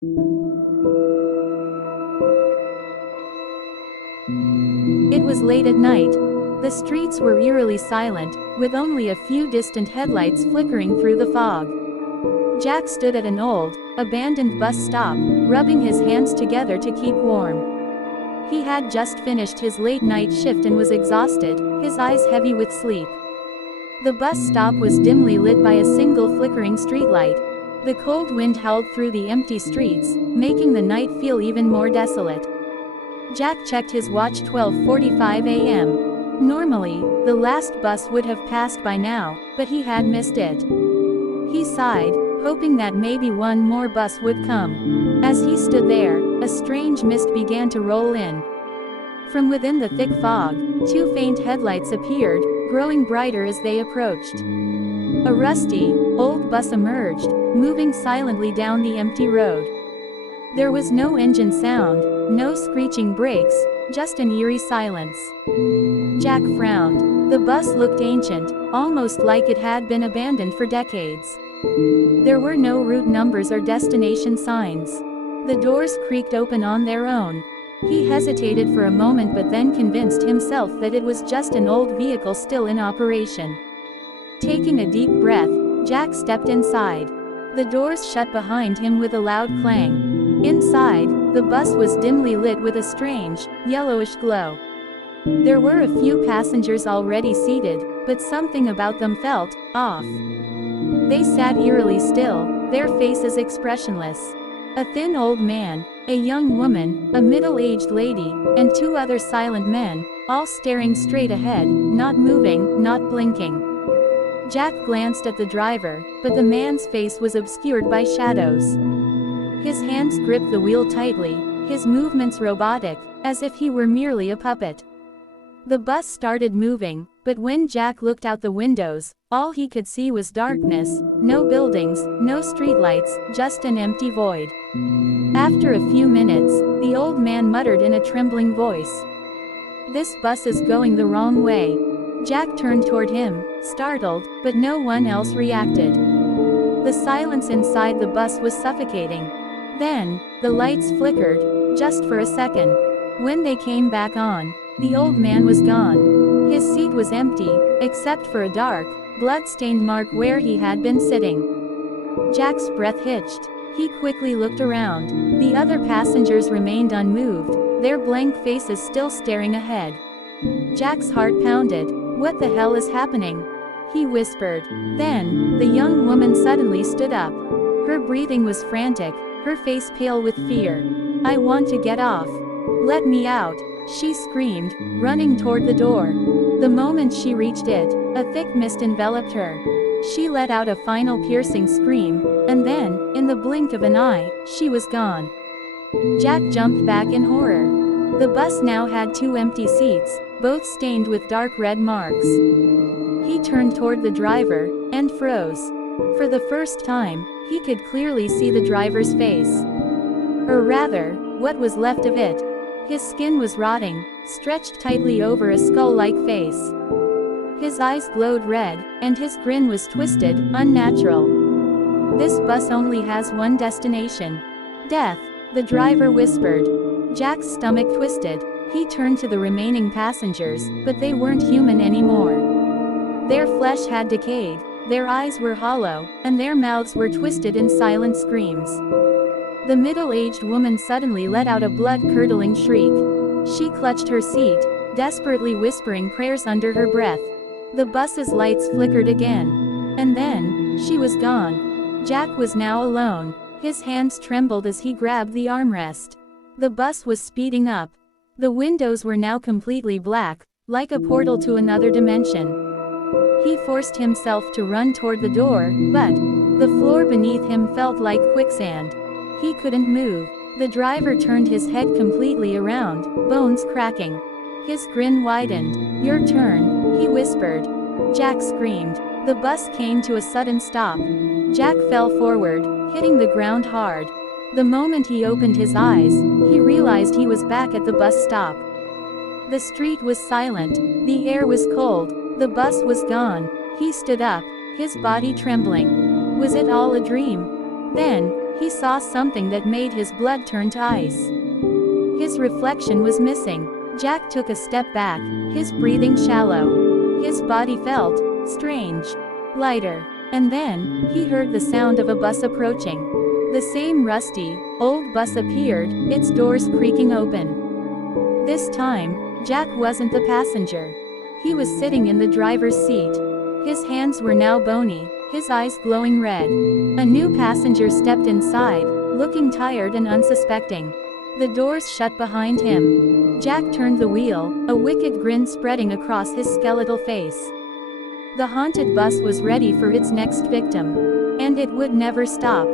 It was late at night. The streets were eerily silent, with only a few distant headlights flickering through the fog. Jack stood at an old, abandoned bus stop, rubbing his hands together to keep warm. He had just finished his late-night shift and was exhausted, his eyes heavy with sleep. The bus stop was dimly lit by a single flickering streetlight. The cold wind howled through the empty streets, making the night feel even more desolate. Jack checked his watch. 12:45 a.m. Normally, the last bus would have passed by now, but he had missed it. He sighed, hoping that maybe one more bus would come. As he stood there, a strange mist began to roll in. From within the thick fog, two faint headlights appeared, growing brighter as they approached. A rusty, old bus emerged, moving silently down the empty road. There was no engine sound, no screeching brakes, just an eerie silence. Jack frowned. The bus looked ancient, almost like it had been abandoned for decades. There were no route numbers or destination signs. The doors creaked open on their own. He hesitated for a moment but then convinced himself that it was just an old vehicle still in operation. Taking a deep breath, Jack stepped inside. The doors shut behind him with a loud clang. Inside, the bus was dimly lit with a strange, yellowish glow. There were a few passengers already seated, but something about them felt off. They sat eerily still, their faces expressionless. A thin old man, a young woman, a middle-aged lady, and two other silent men, all staring straight ahead, not moving, not blinking. Jack glanced at the driver, but the man's face was obscured by shadows. His hands gripped the wheel tightly, his movements robotic, as if he were merely a puppet. The bus started moving, but when Jack looked out the windows, all he could see was darkness, no buildings, no streetlights, just an empty void. After a few minutes, the old man muttered in a trembling voice, "This bus is going the wrong way." Jack turned toward him, startled, but no one else reacted. The silence inside the bus was suffocating. Then, the lights flickered, just for a second. When they came back on, the old man was gone. His seat was empty, except for a dark, blood-stained mark where he had been sitting. Jack's breath hitched. He quickly looked around. The other passengers remained unmoved, their blank faces still staring ahead. Jack's heart pounded. "What the hell is happening?" he whispered. Then, the young woman suddenly stood up. Her breathing was frantic, her face pale with fear. "I want to get off. Let me out," she screamed, running toward the door. The moment she reached it, a thick mist enveloped her. She let out a final piercing scream, and then, in the blink of an eye, she was gone. Jack jumped back in horror. The bus now had two empty seats, both stained with dark red marks. He turned toward the driver, and froze. For the first time, he could clearly see the driver's face. Or rather, what was left of it. His skin was rotting, stretched tightly over a skull-like face. His eyes glowed red, and his grin was twisted, unnatural. "This bus only has one destination. Death," the driver whispered. Jack's stomach twisted. He turned to the remaining passengers, but they weren't human anymore. Their flesh had decayed, their eyes were hollow, and their mouths were twisted in silent screams. The middle-aged woman suddenly let out a blood-curdling shriek. She clutched her seat, desperately whispering prayers under her breath. The bus's lights flickered again. And then, she was gone. Jack was now alone. His hands trembled as he grabbed the armrest. The bus was speeding up. The windows were now completely black, like a portal to another dimension. He forced himself to run toward the door, but the floor beneath him felt like quicksand. He couldn't move. The driver turned his head completely around, bones cracking. His grin widened. "Your turn," he whispered. Jack screamed. The bus came to a sudden stop. Jack fell forward, hitting the ground hard. The moment he opened his eyes, he realized he was back at the bus stop. The street was silent, the air was cold, the bus was gone. He stood up, his body trembling. Was it all a dream? Then, He saw something that made his blood turn to ice. His reflection was missing. Jack took a step back, his breathing shallow. His body felt strange, lighter. And then, he heard the sound of a bus approaching. The same rusty, old bus appeared, its doors creaking open. This time, Jack wasn't the passenger. He was sitting in the driver's seat. His hands were now bony, his eyes glowing red. A new passenger stepped inside, looking tired and unsuspecting. The doors shut behind him. Jack turned the wheel, a wicked grin spreading across his skeletal face. The haunted bus was ready for its next victim. And it would never stop.